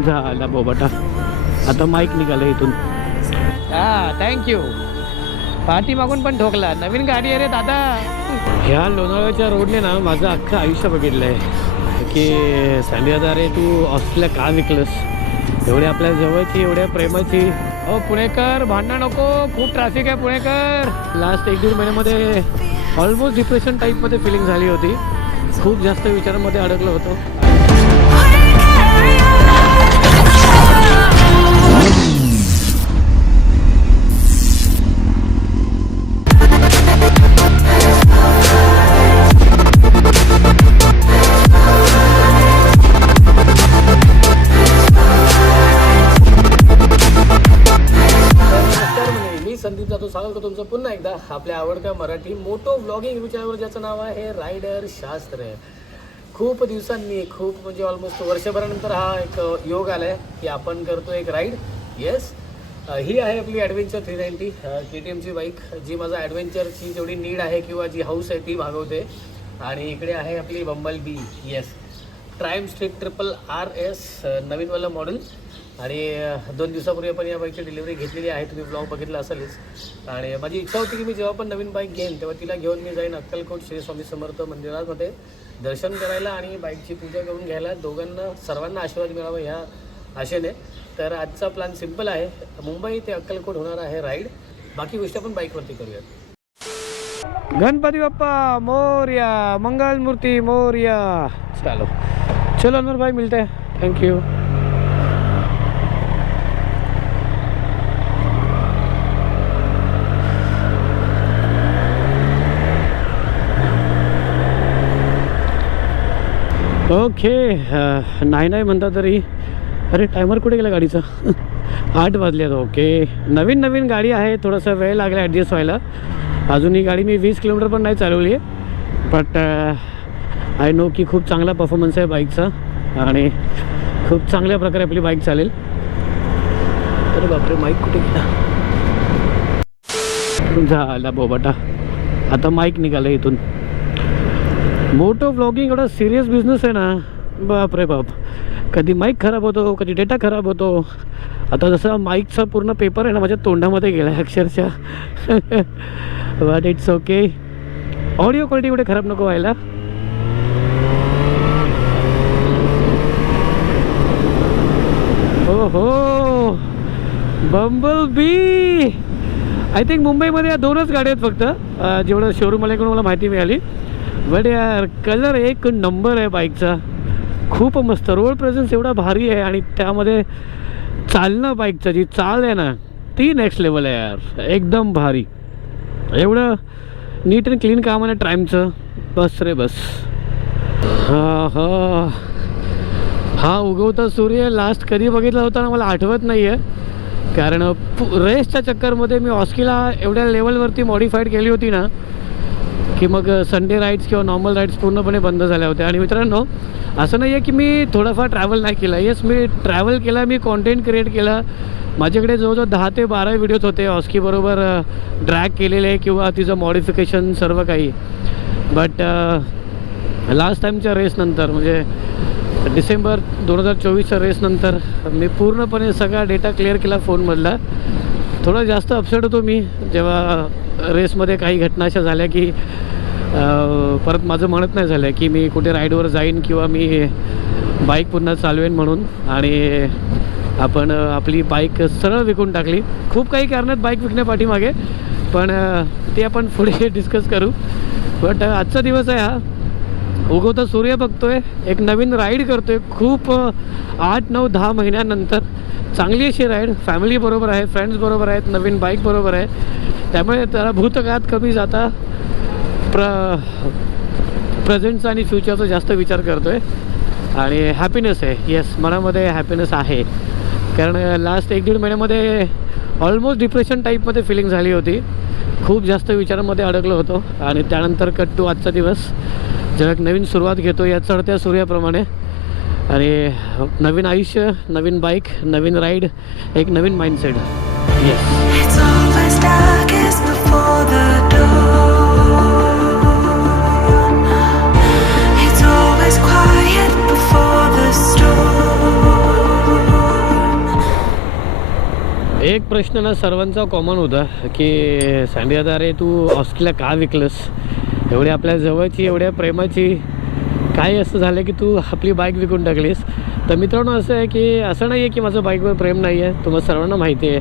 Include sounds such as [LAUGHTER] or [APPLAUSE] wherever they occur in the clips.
झाला बोबाटा. आता माईक निघाला इथून. हा थँक्यू पाठी मागून पण ठोकला. नवीन गाडी आहे रे दादा. ह्या लोणावळ्याच्या रोडने ना माझं अख्खं आयुष्य बघितलं आहे की दादा अरे तू ऑस्ट्रेलिया का विकलंस? एवढे आपल्या जवळची एवढ्या प्रेमाची. हो पुणेकर भांडणं नको. खूप ट्रॅफिक आहे पुणेकर. लास्ट एक दीड महिन्यामध्ये ऑलमोस्ट डिप्रेशन टाईपमध्ये फिलिंग झाली होती. खूप जास्त विचारांमध्ये अडकलो होतो. संदीप जातो स्वागत करतो तुमचं पुन्हा एकदा आपल्या आवडत्या मराठी मोटो ब्लॉगिंग विचारवर ज्याचं नाव आहे रायडर शास्त्र. खूप दिवसांनी खूप म्हणजे ऑलमोस्ट वर्षभरानंतर हा एक योग आला आहे की आपण करतो एक राईड येस ही आहे आपली adventure three ninety K T एमची bike जी माझा ॲडव्हेंचरची जेवढी नीड आहे किंवा जी हाऊस आहे ती भागवते. आणि इकडे आहे आपली bumble bee yes crime street triple R S नवीनवालं model. आणि दोन दिवसापूर्वी आपण या बाईकची डिलिव्हरी घेतलेली आहे. तुम्ही ब्लॉग बघितला असेलच. आणि माझी इच्छा होती की मी जेव्हा पण नवीन बाईक घेईन तेव्हा तिला घेऊन मी जाईन अक्कलकोट श्री स्वामी समर्थ मंदिरामध्ये दर्शन करायला आणि बाईकची पूजा करून घ्यायला. दोघांना सर्वांना आशीर्वाद मिळावा ह्या आशेने. तर आजचा प्लॅन सिंपल आहे. मुंबई ते अक्कलकोट होणार आहे राईड बाकी गोष्टी आपण बाईकवरती करूयात. गणपती बाप्पा मोर्या. मंगल मूर्ती मोर्या. चालो. चलो अनवर भाई मिलते हैं। थैंक यू ओके नाही नाही म्हणता तरी. अरे टायमर कुठे गेला गाडीचा? [LAUGHS] आठ वाजले आहेत ओके नवीन नवीन गाडी आहे थोडासा वेळ लागला ॲडजस्ट व्हायला. अजून ही गाडी मी वीस किलोमीटर पण नाही चालवली आहे. बट आय नो की खूप चांगला परफॉर्मन्स आहे बाईकचा आणि खूप चांगल्या प्रकारे आपली बाईक चालेल. अरे बापरे माईक कुठे गेला? झाला बोबाटा. आता माईक निघाला इथून. मोटो ब्लॉगिंग एवढा सिरियस बिझनेस आहे ना. बाप रे बाप. कधी माईक खराब होतो कधी डेटा खराब होतो. आता जसं माईकचा पूर्ण पेपर आहे ना माझ्या तोंडामध्ये गेला आहे अक्षरशः. But it's okay audio quality एवढे खराब नको व्हायला. हो बंबल बी आय थिंक मुंबईमध्ये या दोनच गाड्या आहेत फक्त. जेवढं शोरूमवाल्याकडून मला माहिती मिळाली. बट यार कलर एक नंबर आहे बाईकचा खूप मस्त. रोड प्रेझन्स एवढा भारी आहे आणि त्यामध्ये चालणं बाईकचं जी चाल आहे ना ती नेक्स्ट लेवल आहे यार. एकदम भारी. एवढं नीट अँड क्लीन काम आहे ना ट्राईमचं बस रे बस. हा हा. हा उगवता सूर्य लास्ट कधी बघितला होता ना मला आठवत नाही आहे कारण पु- रेसच्या चक्करमध्ये मी ऑस्किला एवढ्या लेवलवरती मॉडिफाईड केली होती ना की मग संडे राईड्स किंवा नॉर्मल राईड्स पूर्णपणे बंद झाल्या होत्या. आणि मित्रांनो असं नाही आहे की मी थोडाफार ट्रॅव्हल नाही केला. येस मी ट्रॅव्हल केला मी कॉन्टेंट क्रिएट केला. माझ्याकडे जवळजवळ दहा ते बारा व्हिडिओज होते ऑस्कीबरोबर ड्रॅग केलेले किंवा तिचं मॉडिफिकेशन सर्व काही. बट लास्ट टाईमच्या रेसनंतर म्हणजे डिसेंबर दोन हजार चोवीसच्या रेसनंतर मी पूर्णपणे सगळा डेटा क्लिअर केला फोनमधला. थोडा जास्त अपसेट होतो मी जेव्हा रेसमध्ये काही घटना अशा झाल्या की परत माझं म्हणत नाही झालं की मी कुठे राईडवर जाईन किंवा मी बाईक पुन्हा चालवेन म्हणून. आणि आपण आपली बाईक सरळ विकून टाकली. खूप काही कारणात बाईक विकण्यापाठीमागे पण ते आपण पुढे [LAUGHS] डिस्कस करू. बट आजचा दिवस आहे हा. उगवता सूर्य बघतोय एक नवीन राईड करतोय खूप आठ नऊ दहा महिन्यानंतर. चांगली अशी राईड फॅमिली बरोबर आहे फ्रेंड्स बरोबर आहेत नवीन बाईक बरोबर आहे. त्यामुळे त्याला भूतकाळात कमी जाता प्र प्रेझेंटचा आणि फ्युचरचा जास्त विचार करतोय. आणि हॅपीनेस आहे. येस मनामध्ये हॅपीनेस आहे. कारण लास्ट एक दीड महिन्यामध्ये ऑलमोस्ट डिप्रेशन टाईपमध्ये फिलिंग झाली होती. खूप जास्त विचारांमध्ये अडकलो होतो. आणि त्यानंतर कट टू आजचा दिवस. एक नवीन सुरुवात घेतो या चढत्या सूर्याप्रमाणे. आणि नवीन आयुष्य नवीन बाईक नवीन राईड एक नवीन माइंडसेट. एक प्रश्न ना सर्वांचा कॉमन होता की सँडी दादा अरे तू ऑस्कीला का विकलंस? एवढी आपल्या जवळची एवढ्या प्रेमाची. काही असं झालं की तू आपली बाईक विकून टाकलीस? तर मित्रांनो असं आहे की असं नाही आहे की माझं बाईकवर प्रेम नाही आहे तुम्हाला सर्वांना माहिती आहे.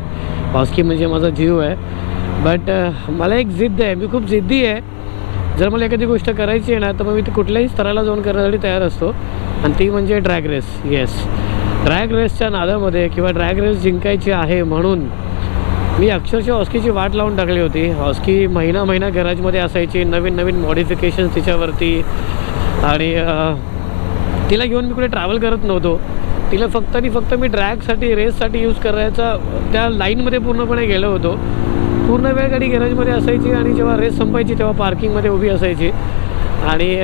ऑस्की म्हणजे माझा जीव आहे. बट मला एक जिद्द आहे. मी खूप जिद्दी आहे. जर मला एखादी गोष्ट करायची आहे ना तर मग मी ती कुठल्याही स्तराला जाऊन करण्यासाठी तयार असतो. आणि ती म्हणजे ड्रॅग रेस येस ड्रॅग रेसच्या नादामध्ये किंवा ड्रॅग रेस जिंकायची आहे म्हणून मी अक्षरशः हॉस्कीची वाट लावून टाकली होती. हॉस्की महिना महिना गॅरेजमध्ये असायची नवीन नवीन मॉडिफिकेशन तिच्यावरती. आणि तिला घेऊन मी कुठे ट्रॅव्हल करत नव्हतो. तिला फक्त आणि फक्त मी ड्रॅगसाठी रेससाठी यूज करायचा त्या लाईनमध्ये पूर्णपणे गेलो होतो. पूर्ण वेळ गाडी गॅरेजमध्ये असायची आणि जेव्हा रेस संपायची तेव्हा पार्किंगमध्ये उभी असायची. आणि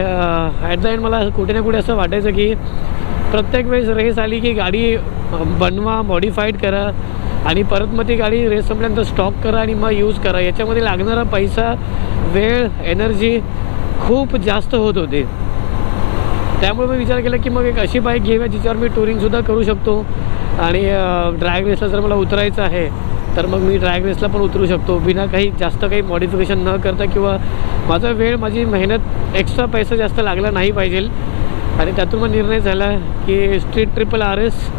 ॲट द एंड मला कुठे ना कुठे असं वाटायचं की प्रत्येक वेळेस रेस आली की गाडी बनवा मॉडिफाईड करा. आणि परत मग ती गाडी रेस संपल्यानंतर स्टॉक करा आणि मग यूज करा. याच्यामध्ये लागणारा पैसा वेळ एनर्जी खूप जास्त होत होती. त्यामुळे मी विचार केला की मग एक अशी बाईक घेऊया जिच्यावर मी टुरिंगसुद्धा करू शकतो. आणि ड्रॅग रेसला जर मला उतरायचं आहे तर मग मी ड्रॅग रेसला पण उतरू शकतो. बिना काही जास्त काही मॉडिफिकेशन न करता किंवा माझा वेळ माझी मेहनत एक्स्ट्रा पैसा जास्त लागला नाही पाहिजे. आणि त्यातून मग निर्णय झाला की स्ट्रीट ट्रिपल आर एस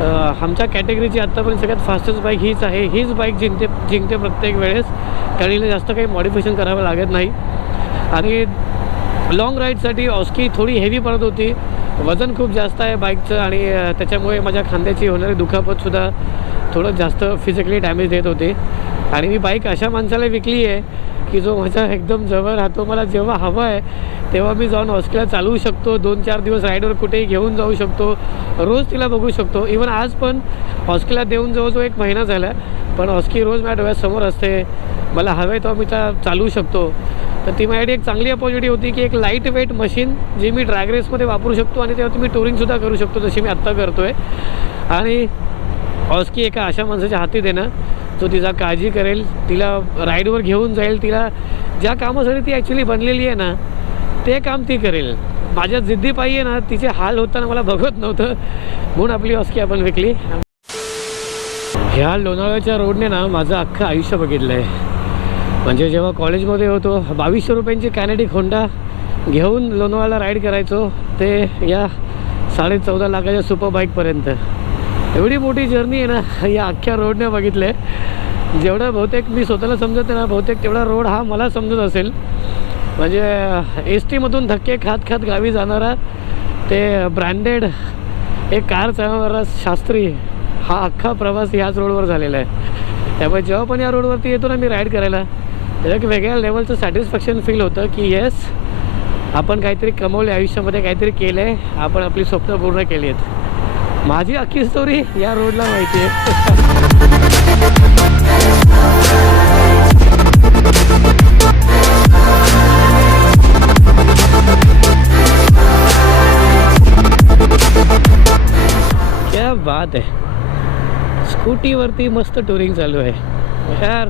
आमच्या कॅटेगरीची आत्तापर्यंत सगळ्यात फास्टेस्ट बाईक हीच आहे. हीच बाईक जिंकते जिंकते प्रत्येक वेळेस. कारण हिला जास्त काही मॉडिफिकेशन करावं लागत नाही. आणि लाँग राईडसाठी ऑस्की थोडी हेवी पडत होती. वजन खूप जास्त आहे बाईकचं आणि त्याच्यामुळे माझ्या खांद्याची होणारी दुखापतसुद्धा थोडं जास्त फिजिकली डॅमेज देत होते. आणि मी बाईक अशा माणसाला विकली आहे की जो माझा एकदम जवळ राहतो. मला जेव्हा हवं आहे तेव्हा मी जाऊन ऑस्कीला चालवू शकतो. दोन चार दिवस राईडवर कुठेही घेऊन जाऊ शकतो. रोज तिला बघू शकतो. इवन आज पण ऑस्कीला देऊन जवळजवळ एक महिना झाला पण ऑस्की रोज माझ्या डोळ्यासमोर असते. मला हवे तेव्हा मी त्या चालवू शकतो. तर ती माझ्यासाठी एक चांगली अपॉर्च्युनिटी होती की एक लाइट वेट मशीन जी मी ड्रॅग रेसमध्ये वापरू शकतो आणि तेव्हा मी टुरिंगसुद्धा करू शकतो जशी मी आत्ता करतो आहे आणि ऑस्की एका अशा माणसाच्या हाती देणं जो तिचा काळजी करेल तिला राईडवर घेऊन जाईल तिला ज्या कामासाठी ती ॲक्च्युली बनलेली आहे ना ते काम ती करेल. माझ्या जिद्दीपायी आहे ना तिचे हाल होताना मला बघत नव्हतं. म्हणून आपली ऑस्की आपण विकली. ह्या लोणावळ्याच्या रोडने ना माझं अख्खं आयुष्य बघितलं आहे म्हणजे जेव्हा कॉलेजमध्ये होतो बावीसशे रुपयांची कॅनेडिक होंडा घेऊन लोणावळ्याला राईड करायचो ते या साडे चौदा लाखाच्या सुपर बाईकपर्यंत एवढी मोठी जर्नी आहे ना या अख्ख्या रोडने बघितलं आहे जेवढं बहुतेक मी स्वतःला समजत आहे ना बहुतेक तेवढा रोड हा मला समजत असेल. म्हणजे एस टीमधून धक्के खात खात गावी जाणारा ते ब्रँडेड एक कार चालवणारा शास्त्री हा अख्खा प्रवास ह्याच रोडवर झालेला आहे. त्यामुळे जेव्हा पण या रोडवरती येतो ना मी राईड करायला त्याला एक वेगळ्या लेवलचं सॅटिस्फॅक्शन फील होतं की येस आपण काहीतरी कमवले आयुष्यामध्ये काहीतरी केलं आहे आपण आपली स्वप्न पूर्ण केली आहेत. माझी अख्खी स्टोरी या रोडला माहिती आहे. [LAUGHS] बात आहे. स्कूटीवरती मस्त टुरिंग चालू आहे. यार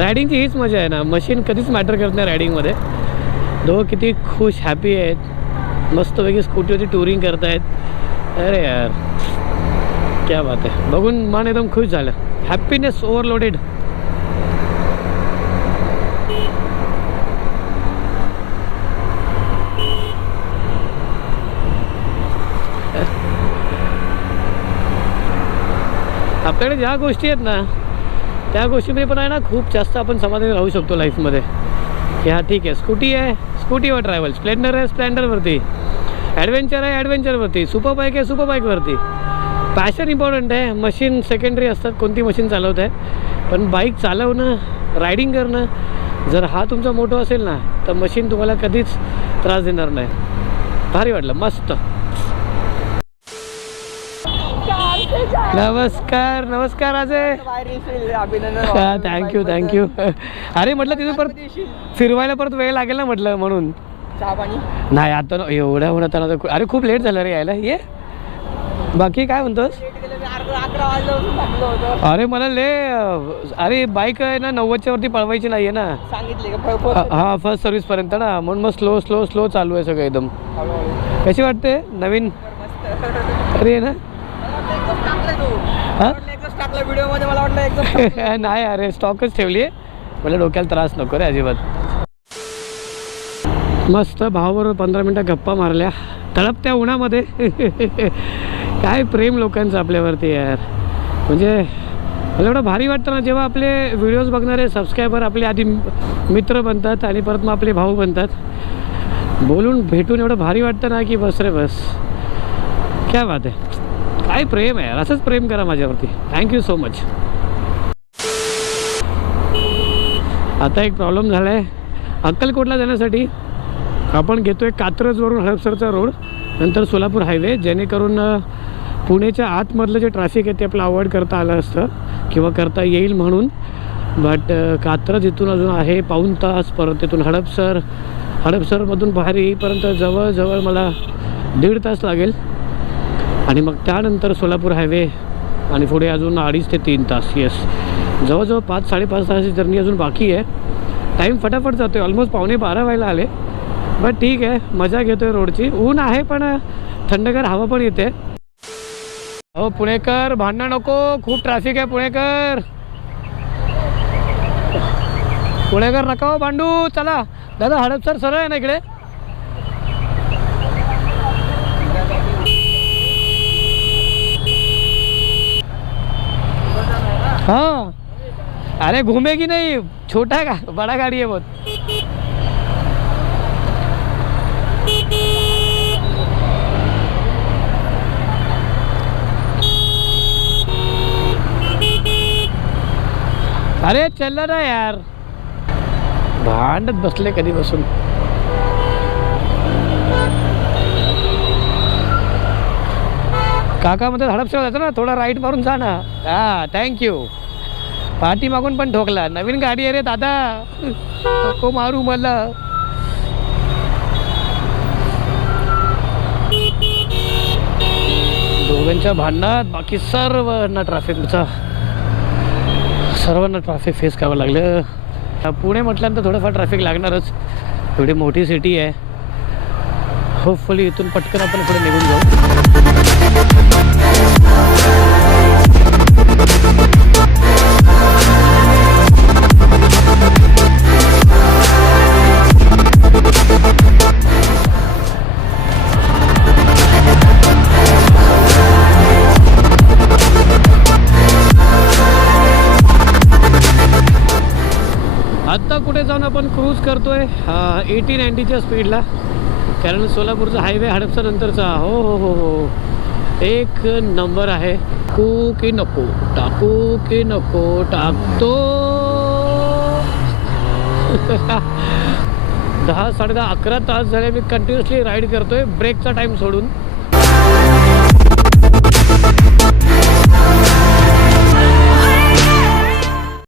रायडिंगची हीच मजा आहे ना. मशीन कधीच मॅटर करत नाही रायडिंगमध्ये दोघं किती खुश हॅपी आहेत. मस्तपैकी स्कूटीवरती टुरिंग करतायत. अरे यार क्या बात आहे. बघून मन एकदम खुश झालं. हॅपीनेस ओव्हरलोडेड कारण ज्या गोष्टी आहेत ना त्या गोष्टीमध्ये पण आहे ना खूप जास्त आपण समाधानी राहू शकतो लाईफमध्ये की हा ठीक आहे स्कूटी आहे स्कूटीवर ट्रॅव्हल स्प्लेंडर आहे स्प्लेंडरवरती ॲडव्हेंचर आहे ॲडव्हेंचरवरती सुपर बाईक आहे सुपर बाईकवरती पॅशन इम्पॉर्टंट आहे. मशीन सेकंडरी असतात कोणती मशीन चालवत आहे पण बाईक चालवणं रायडिंग करणं जर हा तुमचा मोठो असेल ना तर मशीन तुम्हाला कधीच त्रास देणार नाही. भारी वाटलं. मस्त. नमस्कार नमस्कार अजय. हा थँक्यू थँक्यू अरे म्हटलं तिथं परत फिरवायला परत वेळ लागेल ना म्हटलं म्हणून. नाही आता न- एवढ्या होणार तर अरे खूप लेट झालं रे यायला. ये. बाकी काय म्हणतोस? अरे मला ले अरे बाईक आहे ना नव्वदच्या वरती पळवायची नाही आहे ना हा- फर्स्ट सर्व्हिसपर्यंत ना. म्हणून मग स्लो स्लो स्लो चालू आहे सगळं एकदम. कशी वाटते? नवीन? अरे ना. [LAUGHS] नाही अरे स्टॉकच ठेवली आहे मला डोक्याला त्रास नको रे अजिबात. मस्त भावाबरोबर पंधरा मिनटं गप्पा मारल्या. तळपत्या उन्हामध्ये. [LAUGHS] काय प्रेम लोकांचं आपल्यावरती यार. म्हणजे मला एवढं भारी वाटतं ना जेव्हा आपले व्हिडिओज बघणारे सबस्क्रायबर आपले आधी मित्र बनतात आणि परत मग आपले भाऊ बनतात. बोलून भेटून एवढं भारी वाटतं ना की बस रे बस. क्या बात आहे. काय प्रेम आहे असंच प्रेम करा माझ्यावरती. थँक्यू सो मच आता एक प्रॉब्लेम झाला आहे अक्कलकोटला जाण्यासाठी? आपण घेतो आहे कात्रजवरून हडपसरचा रोड नंतर सोलापूर हायवे जेणेकरून पुणेच्या आतमधलं जे ट्रॅफिक आहे ते आपलं अवॉइड करता आलं असतं किंवा करता येईल म्हणून. बट कात्रज इथून अजून आहे पाऊण तास परत तिथून हडपसर. हडपसरमधून बाहेर येईपर्यंत जवळजवळ मला दीड तास लागेल. आणि मग त्यानंतर सोलापूर हायवे आणि पुढे अजून अडीच ते तीन तास येस जवळजवळ पाच साडेपाच तासाची जर्नी अजून बाकी आहे. टाईम फटाफट जातो आहे ऑलमोस्ट पावणे बारा व्हायला आले. बट ठीक आहे मजा घेतो आहे रोडची. ऊन आहे पण थंडगार हवा पण येते. हो पुणेकर भांडणं नको. खूप ट्रॅफिक आहे पुणेकर. पुणेकर नका हो भांडू. चला. दादा हडपसर सरळ आहे ना इकडे? हाँ। अरे घूमेगी नहीं, छोटा का बड़ा गाड़ी है बहुत। अरे चल ना यार। भांडत बसले कधी बसून काकामध्ये हडपसर जायचं ना थोडा राईट मारून जा ना. हा थँक्यू पाठी मागून पण ठोकला. नवीन गाडी आहे रे दादा. नको मारू मला. दोघांच्या भांडणात बाकी सर्वांना ट्रॅफिकचा सर्वांना ट्रॅफिक फेस करावं लागलं. पुणे म्हटल्यानंतर थोडंफार ट्रॅफिक लागणारच. एवढी मोठी सिटी आहे. होपफुली इथून पटकन आपण पुढे निघून जाऊ. करतो आहे करतोय एटी नाईन्टीच्या स्पीडला कारण सोलापूरचा हायवे हडपसर नंतरचा हो हो हो हो. एक नंबर आहे. टाकू की नको? टाकू की नको? टाकतो. [LAUGHS] दहा साडे दहा अकरा तास झाले मी कंटिन्युअसली राईड करतोय ब्रेकचा टाईम सोडून.